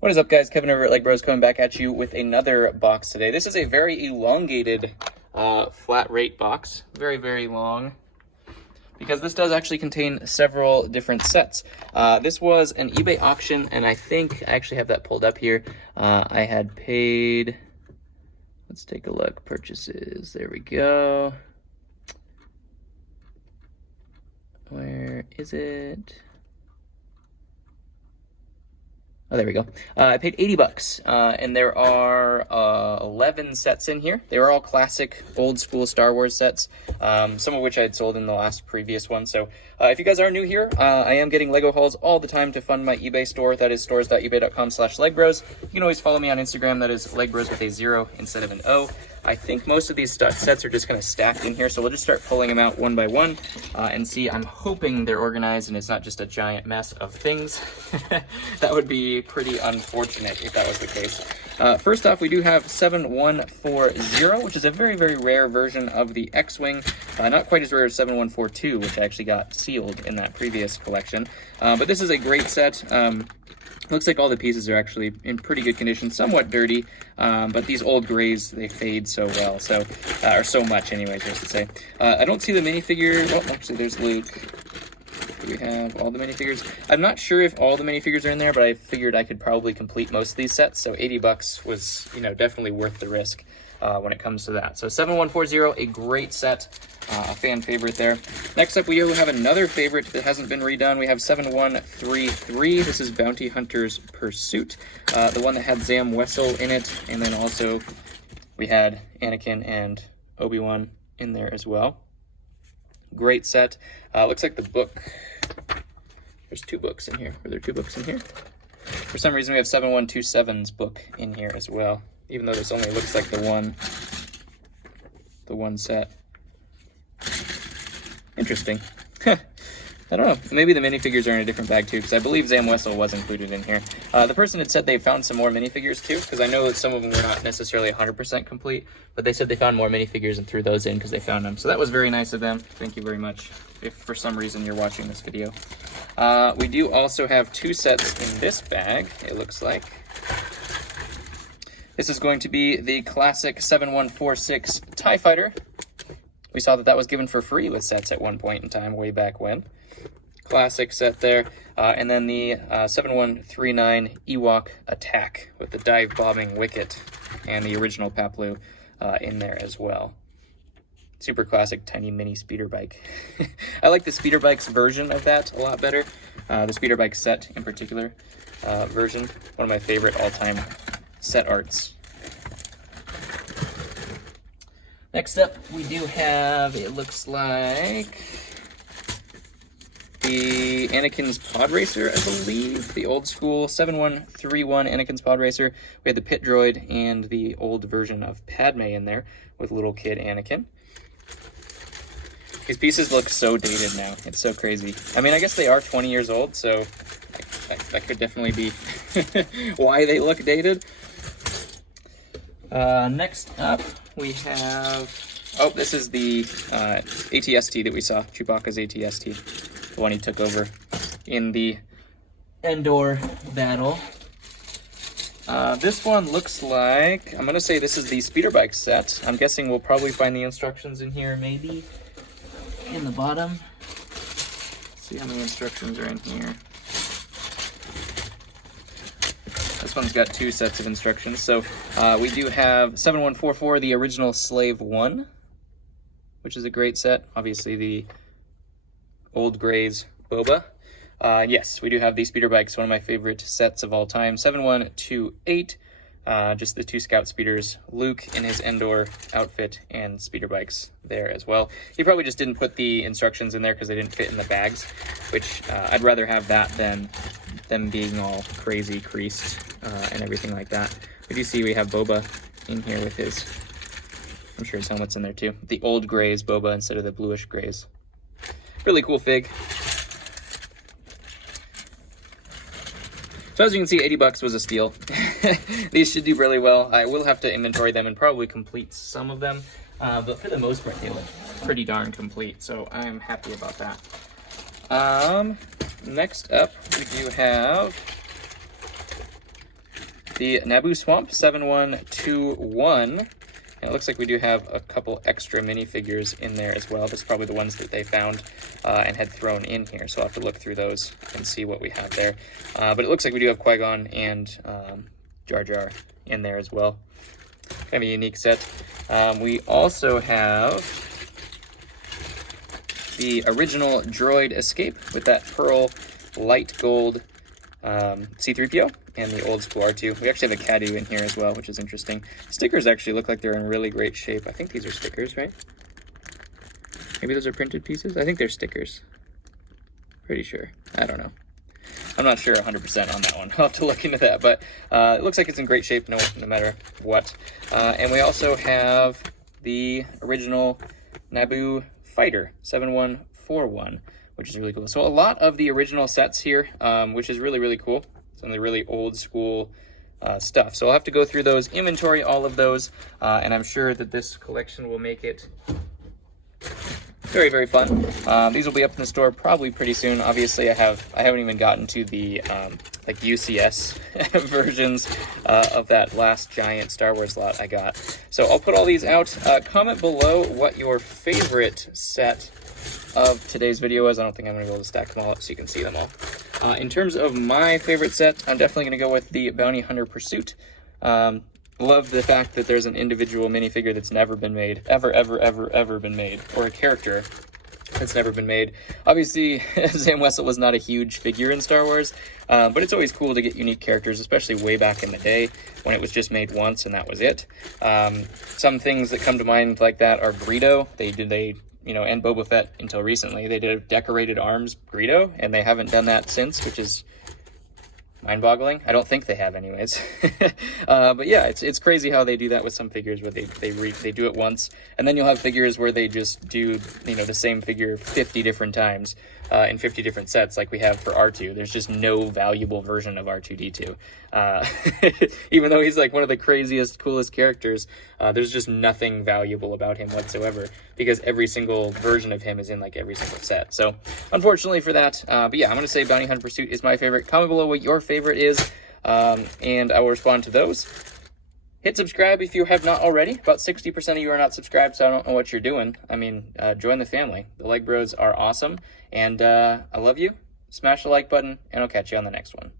What is up, guys? Kevin over at LEGbrOs coming back at you with another box today. This is a very elongated flat rate box. Very, very long. Because this does actually contain several different sets. This was an eBay auction, and I think I actually have that pulled up here. I had paid, let's take a look, purchases, there we go. Where is it? Oh, there we go. I paid 80 bucks, and there are 11 sets in here. They were all classic, old school Star Wars sets, some of which I had sold in the last previous one. So if you guys are new here, I am getting Lego hauls all the time to fund my eBay store. That is stores.ebay.com/LEGbrOs. You can always follow me on Instagram. That is LEGbrOs with a 0 instead of an O. I think most of these sets are just kind of stacked in here, so we'll just start pulling them out one by one and see. I'm hoping they're organized and it's not just a giant mess of things. That would be pretty unfortunate if that was the case. First off, we do have 7140, which is a very, very rare version of the X-Wing. Not quite as rare as 7142, which I actually got sealed in that previous collection. But this is a great set. Looks like all the pieces are actually in pretty good condition, somewhat dirty, but these old grays, they fade so well, or so much anyways, I should say. I don't see the minifigure. Oh, actually, there's Luke. Do we have all the minifigures? I'm not sure if all the minifigures are in there, but I figured I could probably complete most of these sets, so 80 bucks was, definitely worth the risk when it comes to that. So 7140, a great set, a fan favorite there. Next up, we have another favorite that hasn't been redone. We have 7133. This is Bounty Hunter's Pursuit, the one that had Zam Wessel in it, and then also we had Anakin and Obi-Wan in there as well. Great set. Looks like the book, there's two books in here. Were there two books in here? For some reason, we have 7127's book in here as well, even though this only looks like the one set. Interesting. I don't know. Maybe the minifigures are in a different bag too, because I believe Zam Wessel was included in here. The person had said they found some more minifigures too, because I know that some of them were not necessarily 100% complete, but they said they found more minifigures and threw those in because they found them. So that was very nice of them. Thank you very much, if for some reason you're watching this video. We do also have two sets in this bag, it looks like. This is going to be the classic 7146 TIE Fighter. We saw that was given for free with sets at one point in time, way back when. Classic set there. And then the 7139 Ewok Attack with the dive bombing wicket and the original Paplu in there as well. Super classic tiny mini speeder bike. I like the speeder bikes version of that a lot better. The speeder bike set in particular version. One of my favorite all-time set arts. Next up, we do have, it looks like, the Anakin's Pod Racer, I believe. The old school 7131 Anakin's Pod Racer. We had the Pit Droid and the old version of Padme in there with little kid Anakin. These pieces look so dated now. It's so crazy. I mean, I guess they are 20 years old, so that could definitely be why they look dated. Next up, we have, this is the ATST that we saw, Chewbacca's ATST, the one he took over in the Endor battle. This one looks like, I'm going to say this is the speeder bike set. I'm guessing we'll probably find the instructions in here, maybe in the bottom. Let's see how many instructions are in here. This one's got two sets of instructions. So we do have 7144, the original Slave 1, which is a great set. Obviously the old Grays Boba. Yes, we do have these speeder bikes, one of my favorite sets of all time. 7128, just the two scout speeders, Luke in his Endor outfit, and speeder bikes there as well. He probably just didn't put the instructions in there because they didn't fit in the bags, which I'd rather have that than them being all crazy creased and everything like that. We do see we have Boba in here with his, I'm sure his helmet's in there too, the old Grays Boba instead of the bluish Grays. Really cool fig. So as you can see, 80 bucks was a steal. These should do really well. I will have to inventory them and probably complete some of them, but for the most part, they look pretty darn complete, so I'm happy about that. Next up, we do have the Naboo Swamp 7121. And it looks like we do have a couple extra minifigures in there as well. This is probably the ones that they found and had thrown in here. So I'll have to look through those and see what we have there. But it looks like we do have Qui-Gon and Jar Jar in there as well. Kind of a unique set. We also have the original Droid Escape with that pearl light gold C-3PO and the old school R2. We actually have a Cadu in here as well, which is interesting. Stickers actually look like they're in really great shape. I think these are stickers, right? Maybe those are printed pieces? I think they're stickers. Pretty sure. I don't know. I'm not sure 100% on that one. I'll have to look into that, but it looks like it's in great shape no matter what. And we also have the original Naboo Fighter 7141, which is really cool. So a lot of the original sets here, which is really, really cool. Some of the really old school stuff. So I'll have to go through those, inventory all of those, and I'm sure that this collection will make it very, very fun. These will be up in the store probably pretty soon. Obviously, I haven't even gotten to the like UCS versions of that last giant Star Wars lot I got. So I'll put all these out. Comment below what your favorite set of today's video is. I don't think I'm going to be able to stack them all up so you can see them all. In terms of my favorite set, I'm definitely going to go with the Bounty Hunter Pursuit. Love the fact that there's an individual minifigure that's never been made, ever been made, or a character that's never been made. Obviously, Zam Wesell was not a huge figure in Star Wars, but it's always cool to get unique characters, especially way back in the day when it was just made once and that was it. Some things that come to mind like that are Greedo. And Boba Fett until recently. They did a decorated arms Greedo, and they haven't done that since, which is mind-boggling. I don't think they have anyways. But yeah, it's crazy how they do that with some figures where they do it once, and then you'll have figures where they just do the same figure 50 different times in 50 different sets like we have for R2. There's just no valuable version of R2-D2. Even though he's like one of the craziest, coolest characters, there's just nothing valuable about him whatsoever because every single version of him is in like every single set. So unfortunately for that, but yeah, I'm going to say Bounty Hunter Pursuit is my favorite. Comment below what your favorite is, and I will respond to those. Hit subscribe if you have not already. About 60% of you are not subscribed, so I don't know what you're doing. I mean, join the family. The LEGbrOs are awesome, and I love you. Smash the like button, and I'll catch you on the next one.